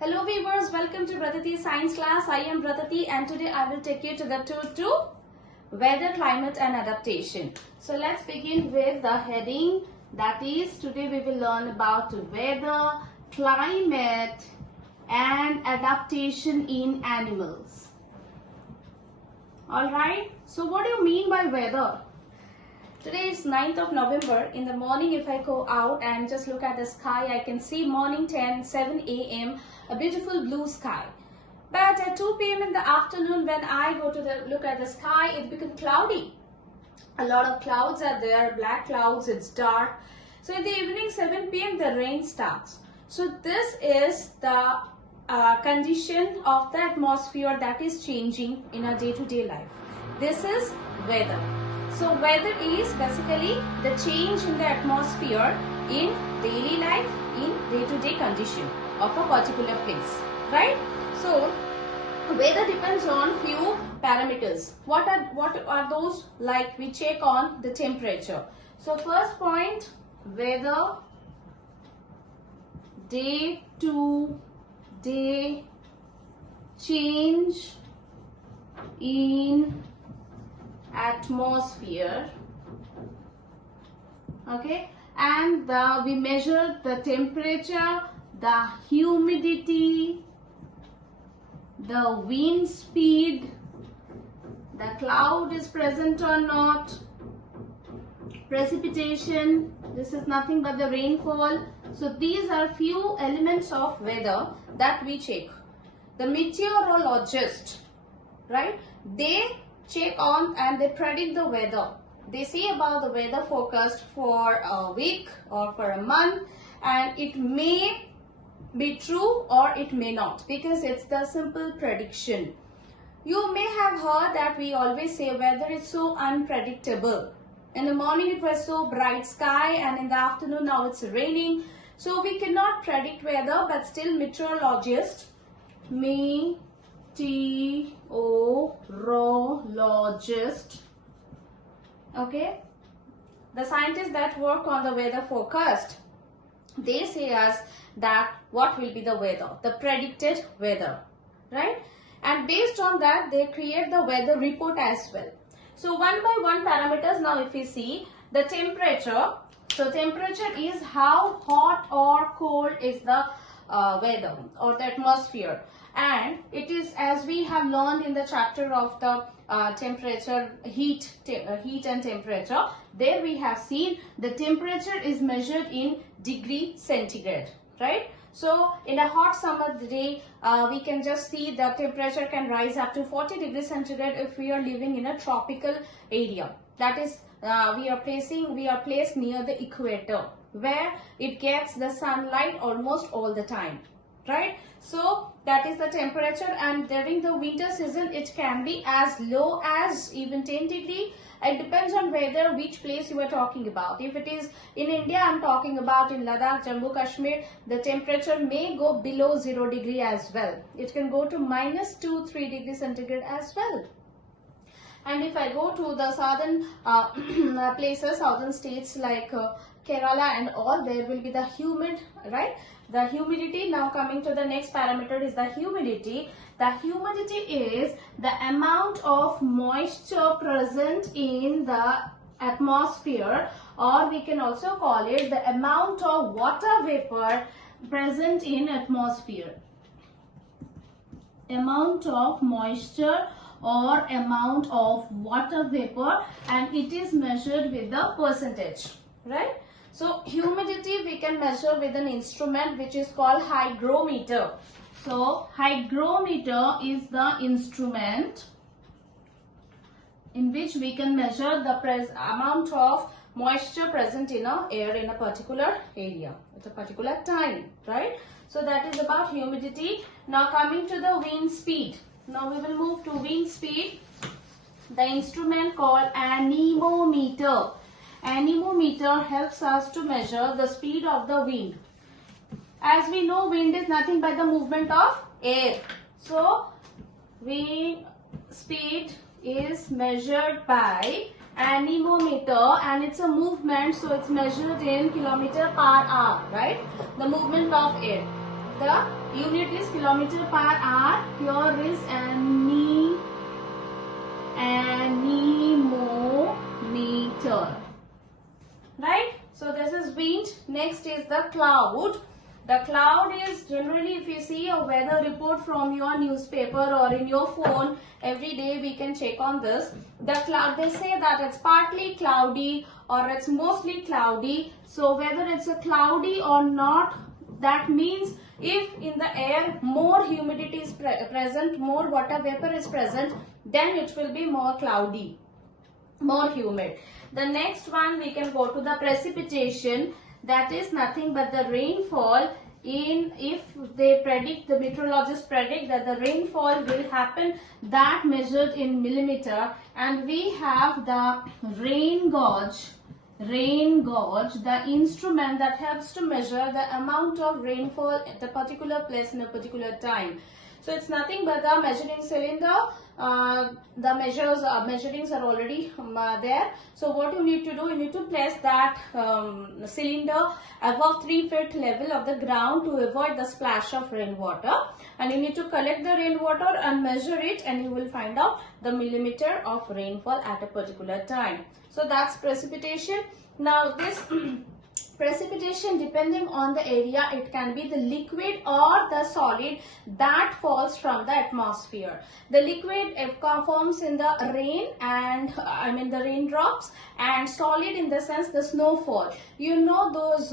Hello viewers, welcome to Bratati Science class. I am Bratati and today I will take you to the tour to weather, climate and adaptation. So let's begin with the heading, that is today we will learn about weather, climate and adaptation in animals. Alright, so what do you mean by weather? Today is 9th of November. In the morning, if I go out and just look at the sky, I can see morning 7 a.m. a beautiful blue sky. But at 2 p.m. in the afternoon, when I go to look at the sky, it becomes cloudy. A lot of clouds are there, black clouds, it's dark. So in the evening 7 p.m. the rain starts. So this is the condition of the atmosphere that is changing in our day-to-day life. This is weather. So weather is basically the change in the atmosphere in daily life, in day-to-day condition of a particular place, right? So weather depends on few parameters. What are those? Like we check on the temperature. So first point, weather, day to day change in atmosphere, okay, and we measure the temperature, the humidity, the wind speed, the cloud is present or not, precipitation, this is nothing but the rainfall. So these are few elements of weather that we check. The meteorologist, right, they check on and they predict the weather. They say about the weather forecast for a week or for a month, and it may be true or it may not, because it's the simple prediction. You may have heard that we always say weather is so unpredictable. In the morning it was so bright sky and in the afternoon now it's raining. So we cannot predict weather, but still meteorologists, okay, the scientists that work on the weather forecast, they say us that what will be the weather, the predicted weather, right? And based on that they create the weather report as well. So one by one parameters. Now if we see the temperature, so temperature is how hot or cold is the weather or the atmosphere, and it is, as we have learned in the chapter of the temperature, heat and temperature, there we have seen the temperature is measured in degree centigrade, right? So in a hot summer day, we can just see the temperature can rise up to 40 degrees centigrade if we are living in a tropical area. That is, we are placed near the equator, where it gets the sunlight almost all the time, right? So that is the temperature, and during the winter season it can be as low as even 10 degree. It depends on whether which place you are talking about. If it is in India, I am talking about in Ladakh, Jammu, Kashmir, the temperature may go below 0 degree as well. It can go to -2-3 degrees centigrade as well. And if I go to the southern places, southern states like Kerala and all, there will be the humid, right? The humidity. Now coming to the next parameter is the humidity. The humidity is the amount of moisture present in the atmosphere, or we can also call it the amount of water vapor present in atmosphere. Amount of moisture or amount of water vapor, and it is measured with the percentage, right? So humidity we can measure with an instrument which is called hygrometer. So hygrometer is the instrument in which we can measure the amount of moisture present in a air in a particular area at a particular time, right? So that is about humidity. Now coming to the wind speed. Now we will move to wind speed. The instrument called anemometer. Anemometer helps us to measure the speed of the wind. As we know, wind is nothing but the movement of air. So wind speed is measured by anemometer, and it's a movement, so it's measured in kilometer per hour, right? The movement of air. The Unit is kilometer per hour. Here is anemometer. Right? So this is wind. Next is the cloud. The cloud is generally, if you see a weather report from your newspaper or in your phone, every day we can check on this. The cloud, they say that it's partly cloudy or it's mostly cloudy. So whether it's a cloudy or not, that means if in the air more humidity is present, more water vapor is present, then it will be more cloudy, more humid. The next one, we can go to the precipitation. That is nothing but the rainfall. If they predict, the meteorologists predict that the rainfall will happen, that measured in millimeter. And we have the rain gauge, the instrument that helps to measure the amount of rainfall at a particular place in a particular time. So it's nothing but the measuring cylinder. The measurings are already there. So what you need to do, you need to place that cylinder above 3 feet level of the ground to avoid the splash of rainwater. And you need to collect the rainwater and measure it, and you will find out the millimeter of rainfall at a particular time. So that's precipitation. Now this precipitation, depending on the area, it can be the liquid or the solid that falls from the atmosphere. The liquid forms in the rain, and the raindrops, and solid in the sense the snowfall. You know those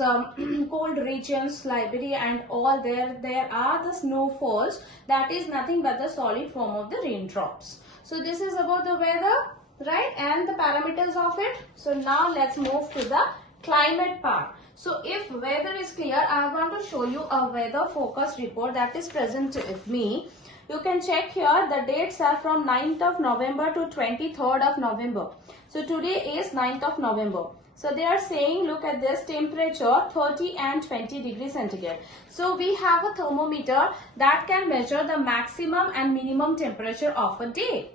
cold regions, Liberia and all, there are the snowfalls. That is nothing but the solid form of the raindrops. So this is about the weather, right, and the parameters of it. So now let's move to the climate part. So if weather is clear, I want to show you a weather focus report that is present with me. You can check here, the dates are from 9th of November to 23rd of November. So today is 9th of November. So they are saying, look at this, temperature 30 and 20 degrees centigrade. So we have a thermometer that can measure the maximum and minimum temperature of a day.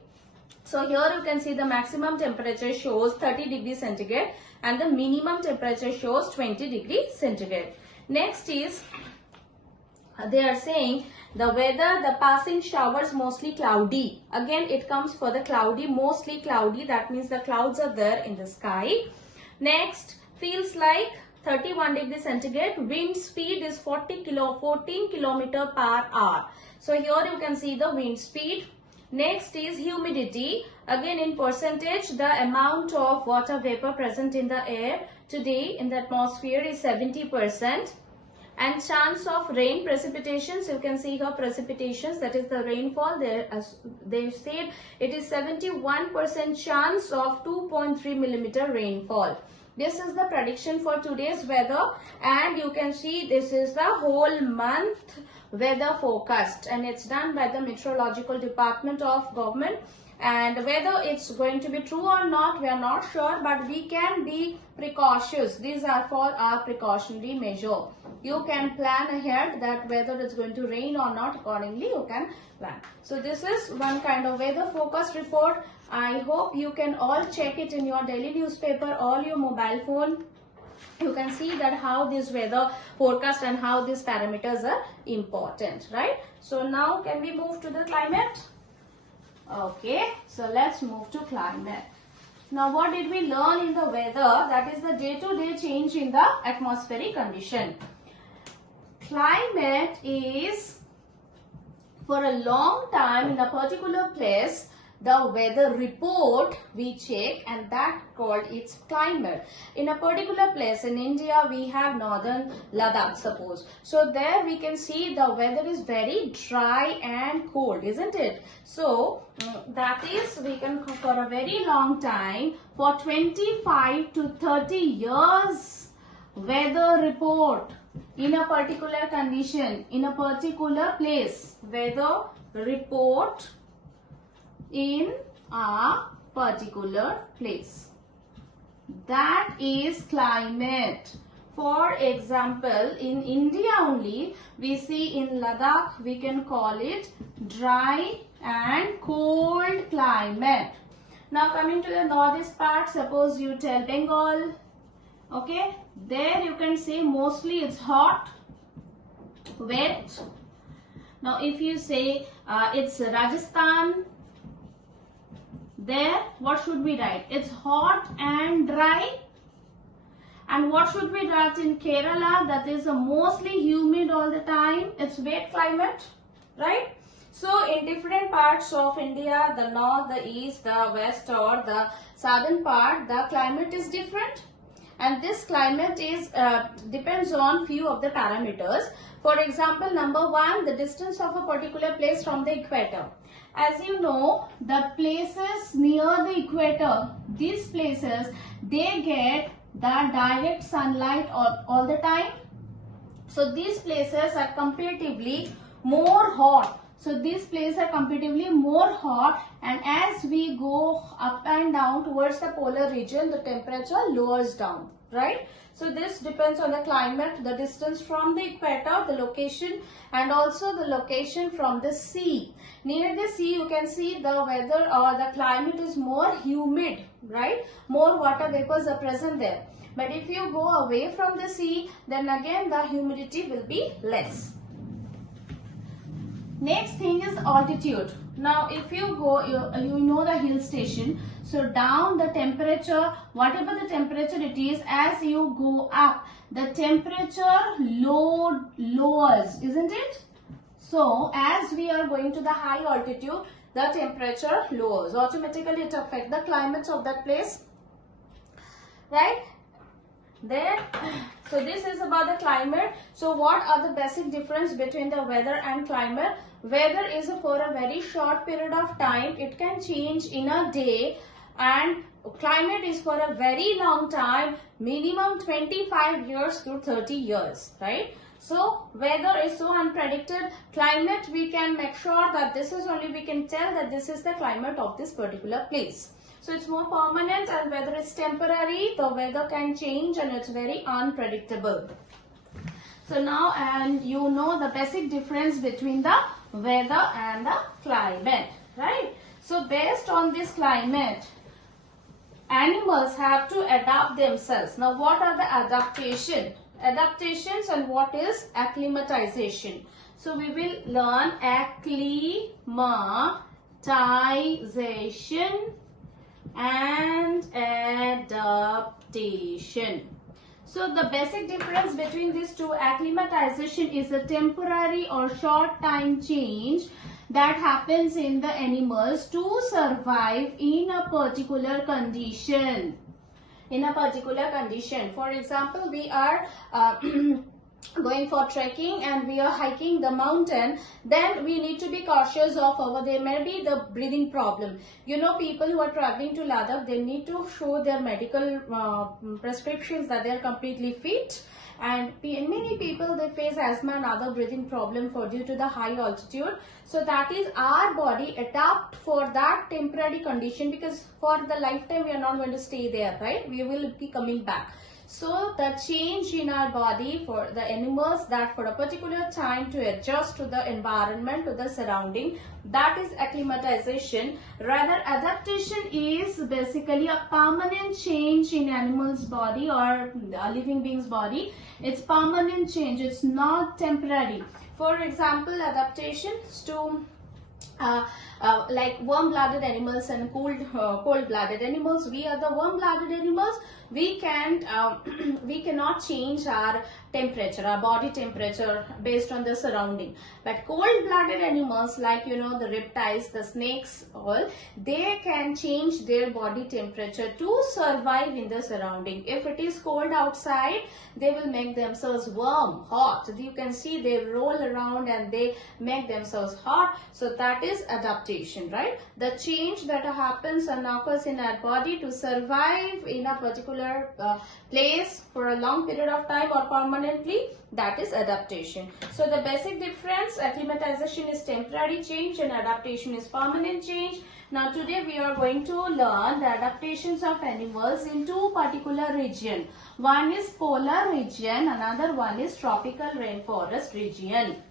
So here you can see the maximum temperature shows 30 degrees centigrade and the minimum temperature shows 20 degrees centigrade. Next is, they are saying the weather, the passing showers mostly cloudy. Again it comes for the cloudy, mostly cloudy. That means the clouds are there in the sky. Next, feels like 31 degrees centigrade. Wind speed is 14 kilometer per hour. So here you can see the wind speed. Next is humidity. Again in percentage, the amount of water vapor present in the air today in the atmosphere is 70%. And chance of rain, precipitations, you can see here precipitations, that is the rainfall. They said it is 71% chance of 2.3 millimeter rainfall. This is the prediction for today's weather, and you can see this is the whole month weather forecast, and it's done by the meteorological department of government. And whether it's going to be true or not, we are not sure, but we can be precautious. These are for our precautionary measure. You can plan ahead that whether it's going to rain or not, accordingly you can plan. So this is one kind of weather forecast report. I hope you can all check it in your daily newspaper or your mobile phone. You can see that how this weather forecast and how these parameters are important, right? So now can we move to the climate? Okay, so let's move to climate. Now what did we learn in the weather? That is the day-to-day change in the atmospheric condition. Climate is for a long time in a particular place, the weather report we check, and that called its climate. In a particular place in India, we have northern Ladakh, suppose. So there we can see the weather is very dry and cold, isn't it? So that is, we can for a very long time, for 25 to 30 years, weather report in a particular condition, in a particular place, weather report in a particular place. That is climate. For example, in India only, we see in Ladakh, we can call it dry and cold climate. Now coming to the northeast part, suppose you tell Bengal, okay, there you can see mostly it's hot, wet, Now if you say it's Rajasthan, there what should we write? It's hot and dry. And what should we write in Kerala? That is mostly humid all the time. It's wet climate, right? So in different parts of India, the north, the east, the west or the southern part, the climate is different. And this climate is depends on few of the parameters. For example, number one, the distance of a particular place from the equator. As you know, the places near the equator, these places, they get the direct sunlight all the time. So these places are comparatively more hot. So these places are comparatively more hot, and as we go up and down towards the polar region, the temperature lowers down, right? So this depends on the climate, the distance from the equator, the location, and also the location from the sea. Near the sea, you can see the weather or the climate is more humid, right? More water vapors are present there. But if you go away from the sea, then again the humidity will be less. Next thing is altitude. Now if you go, you know the hill station. So down the temperature, whatever the temperature it is, as you go up, the temperature lowers, isn't it? So as we are going to the high altitude, the temperature lowers. Automatically it affects the climates of that place, right? There. So this is about the climate. So what are the basic difference between the weather and climate? Weather is for a very short period of time. It can change in a day, and climate is for a very long time, minimum 25 years to 30 years, right? So weather is so unpredicted. Climate, we can make sure that this is only, we can tell that this is the climate of this particular place. So it's more permanent, and weather is temporary. The weather can change and it's very unpredictable. So now, and you know the basic difference between the weather and the climate, right? So based on this climate, animals have to adapt themselves. Now what are the adaptations and what is acclimatization? So we will learn acclimatization and adaptation. So the basic difference between these two, acclimatization is a temporary or short time change that happens in the animals to survive in a particular condition. For example, we are going for trekking and we are hiking the mountain, then we need to be cautious of there may be the breathing problem. You know, people who are traveling to Ladakh, they need to show their medical prescriptions that they are completely fit, and many people, they face asthma and other breathing problem due to the high altitude. So that is our body adapt for that temporary condition, because for the lifetime we are not going to stay there, right? We will be coming back. So the change in our body for the animals, that for a particular time to adjust to the environment, to the surrounding, that is acclimatization. Rather, adaptation is basically a permanent change in animal's body or a living being's body. It's permanent change, it's not temporary. For example, adaptations to like warm-blooded animals and cold-blooded animals. We are the warm-blooded animals. We cannot change our temperature, our body temperature based on the surrounding. But cold-blooded animals, like the reptiles, the snakes, all, they can change their body temperature to survive in the surrounding. If it is cold outside, they will make themselves warm, hot. You can see they roll around and they make themselves hot. So that is adaptation, right? The change that happens and occurs in our body to survive in a particular place for a long period of time or permanently, that is adaptation. So the basic difference, acclimatization is temporary change and adaptation is permanent change. Now today we are going to learn the adaptations of animals in two particular regions. One is polar region, another one is tropical rainforest region.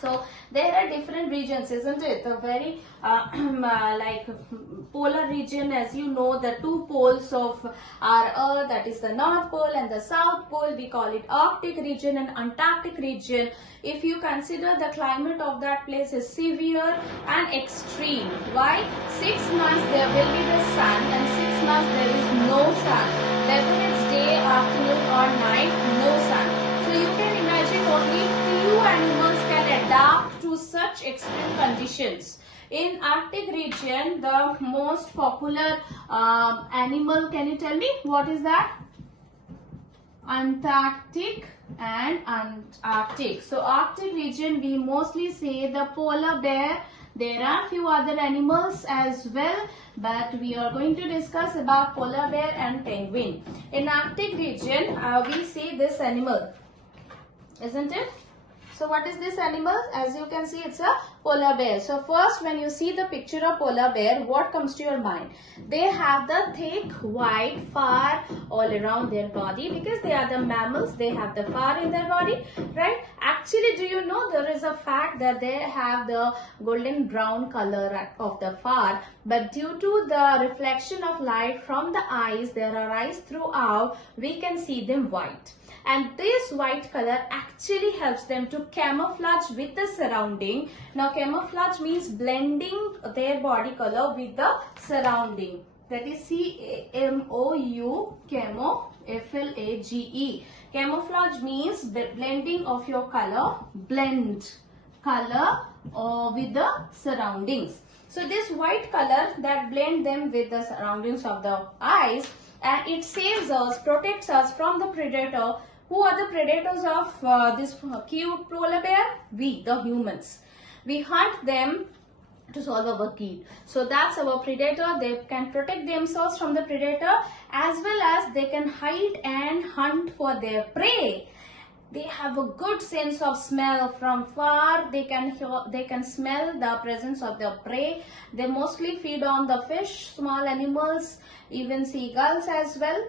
So there are different regions, isn't it? The very like polar region, as you know, the two poles of our Earth, that is the North Pole and the South Pole. We call it Arctic region and Antarctic region. If you consider the climate of that place is severe and extreme. Why? 6 months there will be the sun and 6 months there is no sun. Whether it's day, afternoon or night, no sun. So you can imagine only few animals can adapt to such extreme conditions. In Arctic region, the most popular animal, can you tell me what is that? Antarctic and Antarctic. So Arctic region, we mostly say the polar bear. There are few other animals as well, but we are going to discuss about polar bear and penguin. In Arctic region, we see this animal, isn't it? So what is this animal? As you can see, it's a polar bear. So first, when you see the picture of polar bear, what comes to your mind? They have the thick white fur all around their body because they are the mammals. They have the fur in their body, right? Actually, do you know there is a fact that they have the golden brown color of the fur, but due to the reflection of light from the eyes, there are eyes throughout, we can see them white. And this white color actually helps them to camouflage with the surrounding. Now camouflage means blending their body color with the surrounding. That is C-A-M-O-U, camo, F-L-A-G-E. Camouflage means blending of your color, blend color with the surroundings. So this white color that blend them with the surroundings of the eyes, and it saves us, protects us from the predator. Who are the predators of this cute polar bear? We, the humans. We hunt them to solve our need. So that's our predator. They can protect themselves from the predator as well as they can hide and hunt for their prey. They have a good sense of smell from far. They can smell the presence of their prey. They mostly feed on the fish, small animals, even seagulls as well.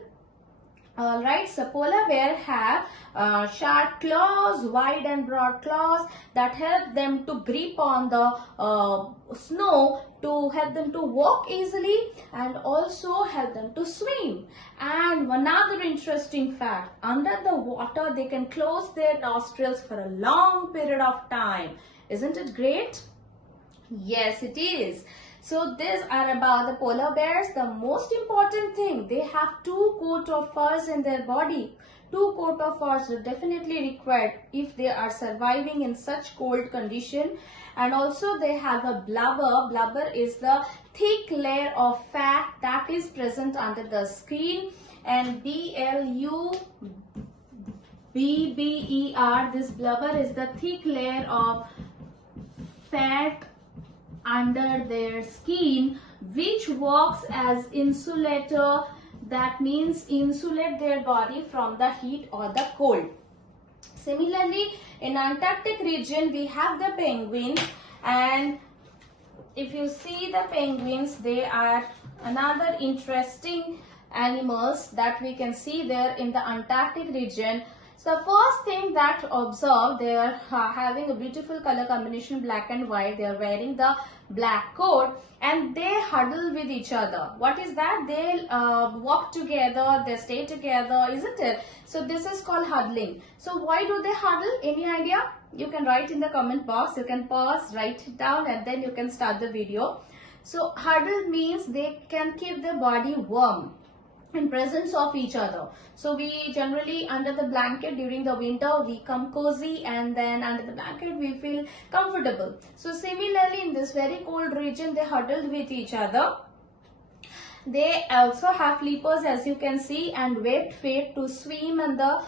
Alright, so polar bear have sharp claws, wide and broad claws that help them to grip on the snow, to help them to walk easily and also help them to swim. And another interesting fact, under the water they can close their nostrils for a long period of time. Isn't it great? Yes, it is. So these are about the polar bears. The most important thing, they have 2 coats of furs in their body. 2 coats of furs are definitely required if they are surviving in such cold condition. And also they have a blubber. Blubber is the thick layer of fat that is present under the skin. And B-L-U-B-B-E-R, this blubber is the thick layer of fat under their skin, which works as insulator. That means insulate their body from the heat or the cold. Similarly, in Antarctic region we have the penguins, and if you see the penguins, they are another interesting animals that we can see there in the Antarctic region. So first thing that observe, they are having a beautiful color combination, black and white. They are wearing the black coat and they huddle with each other. What is that? They walk together, they stay together, isn't it? So this is called huddling. So why do they huddle? Any idea? You can write in the comment box. You can pause, write it down, and then you can start the video. So huddle means they can keep the body warm in presence of each other. So we generally under the blanket during the winter we come cozy, and then under the blanket we feel comfortable. So similarly in this very cold region they huddled with each other. They also have flippers, as you can see, and webbed feet to swim in the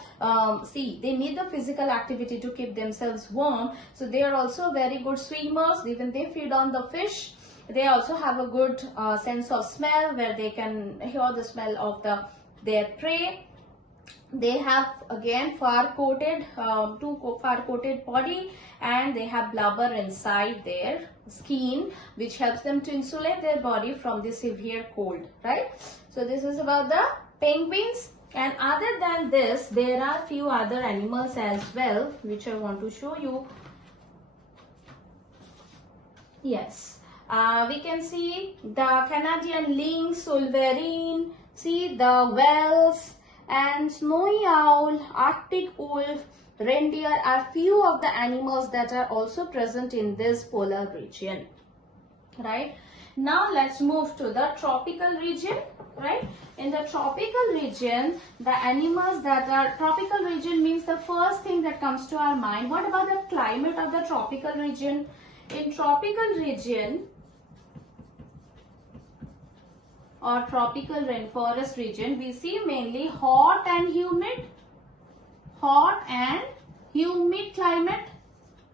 sea. They need the physical activity to keep themselves warm. So they are also very good swimmers. Even they feed on the fish. They also have a good sense of smell where they can hear the smell of their prey. They have again fur-coated, fur-coated body, and they have blubber inside their skin, which helps them to insulate their body from the severe cold, right? So this is about the penguins. And other than this, there are few other animals as well, which I want to show you. Yes, we can see the Canadian lynx, wolverine, see the whales and snowy owl, Arctic wolf, reindeer are few of the animals that are also present in this polar region, right? Now let's move to the tropical region, right? In the tropical region, the animals that are tropical region means the first thing that comes to our mind. What about the climate of the tropical region? In tropical region or tropical rainforest region, we see mainly hot and humid climate,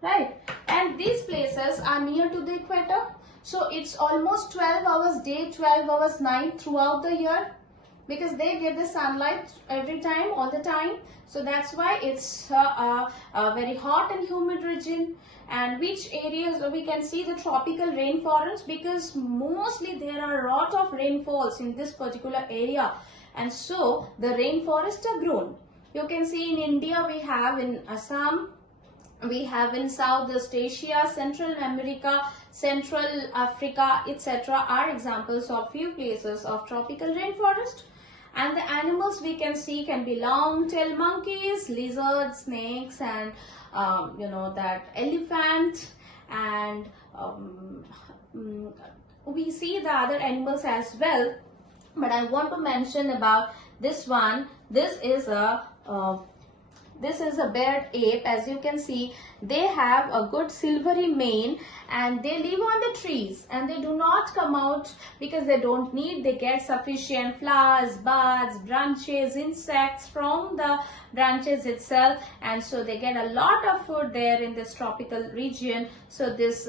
right? And these places are near to the equator. So it's almost 12 hours day, 12 hours night throughout the year, because they get the sunlight every time, all the time. So that's why it's a very hot and humid region. And which areas we can see the tropical rainforests, because mostly there are a lot of rainfalls in this particular area, and so the rainforests are grown. You can see in India we have in Assam, we have in Southeast Asia, Central America, Central Africa, etc. are examples of few places of tropical rainforest. And the animals we can see can be long-tailed monkeys, lizards, snakes, and that elephant, and we see the other animals as well. But I want to mention about this one. This is a bird ape. As you can see, they have a good silvery mane and they live on the trees, and they do not come out because they don't need. They get sufficient flowers, buds, branches, insects from the branches itself, and so they get a lot of food there in this tropical region. So this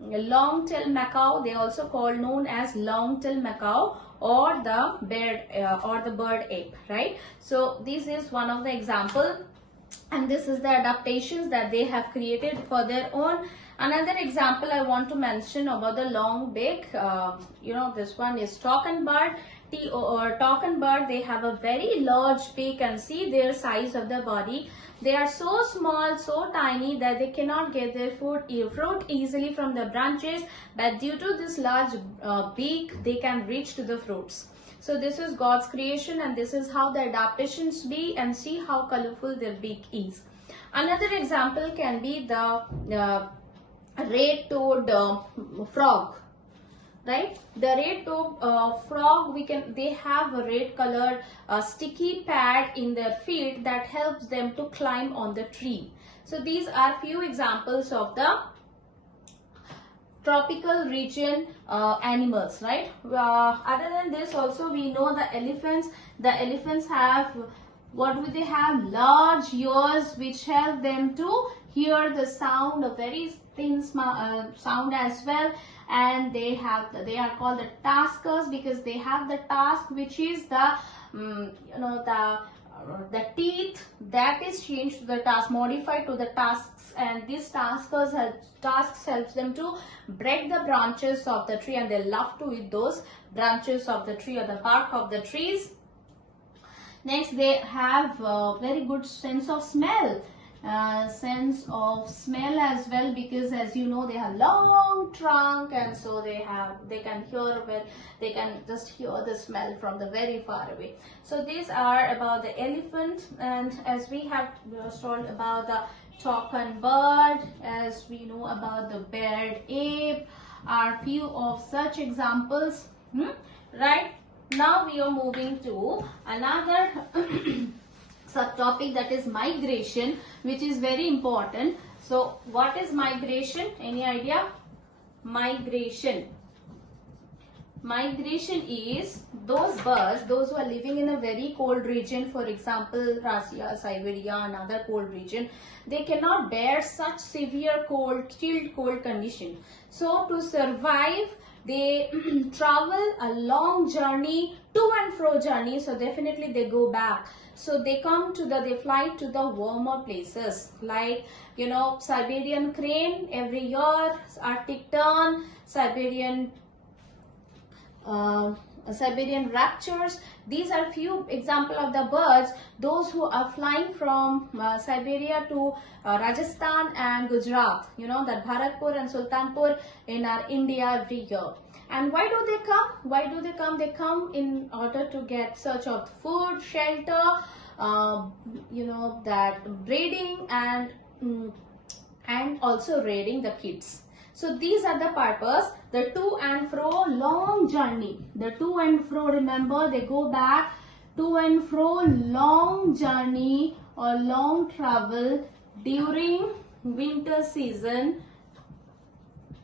long-tailed macaw, they also known as long-tailed macaw, or the bird ape, right? So this is one of the example, and this is the adaptations that they have created for their own. Another example I want to mention about the long beak, this one is toucan bird. Toucan bird, they have a very large beak, and see their size of the body. They are so small, so tiny that they cannot get their fruit easily from the branches, but due to this large beak, they can reach to the fruits. So this is God's creation, and this is how the adaptations be, and see how colorful their beak is. Another example can be the red-toed frog, right? The red-toed frog, they have a red colored sticky pad in their feet that helps them to climb on the tree. So these are few examples of the tropical region animals, right? Other than this, also we know the elephants. The elephants have, what do they have? Large ears which help them to hear the sound, a very thin sound as well. And they are called the taskers, because they have the tusk, which is the the teeth that is changed to the tusk, modified to the tusks, and these tusks helps them to break the branches of the tree, and they love to eat those branches of the tree or the bark of the trees. Next, they have a very good sense of smell. As well, because as you know, they have long trunk, and so they can just hear the smell from the very far away. So these are about the elephant, and as we have told about the toucan bird, as we know about the bird ape, are few of such examples, right? Now we are moving to another subtopic, that is migration, which is very important. So what is migration? Any idea? Migration is those birds, those who are living in a very cold region, for example Russia, Siberia, another cold region. They cannot bear such severe chilled cold condition. So to survive, they travel a long journey, to and fro journey. So definitely they go back. So they fly to the warmer places, like Siberian crane every year, Arctic tern, Siberian Siberian raptors. These are few example of the birds, those who are flying from Siberia to Rajasthan and Gujarat, you know, that Bharatpur and Sultanpur in our India every year. And why do they come? Why do they come? They come in order to get search of food, shelter, you know, that breeding and also rearing the kids. So these are the purpose. The to and fro long journey. The to and fro, remember, they go back. To and fro long journey or long travel during winter season.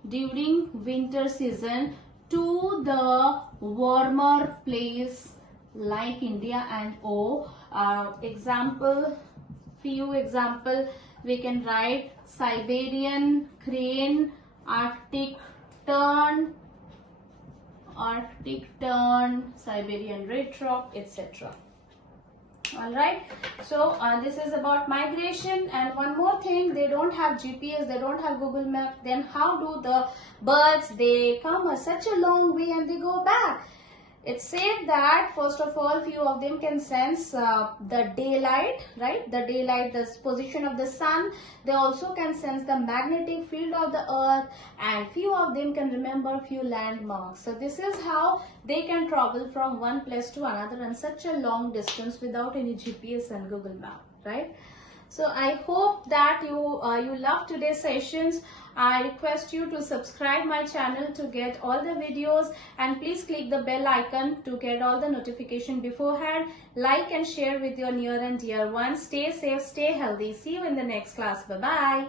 During winter season to the warmer place like India and O. Example, few example we can write: Siberian crane, Arctic tern, Siberian red rock, etc. Alright, so this is about migration. And one more thing, they don't have GPS, they don't have Google Map. Then how do the birds, they come such a long way and they go back? It's said that first of all, few of them can sense the daylight, right? The daylight, the position of the sun. They also can sense the magnetic field of the earth, and few of them can remember few landmarks. So this is how they can travel from one place to another in such a long distance without any GPS and Google Map, right? So I hope that you love today's sessions. I request you to subscribe my channel to get all the videos, and please click the bell icon to get all the notification beforehand. Like and share with your near and dear ones. Stay safe, stay healthy. See you in the next class. Bye-bye.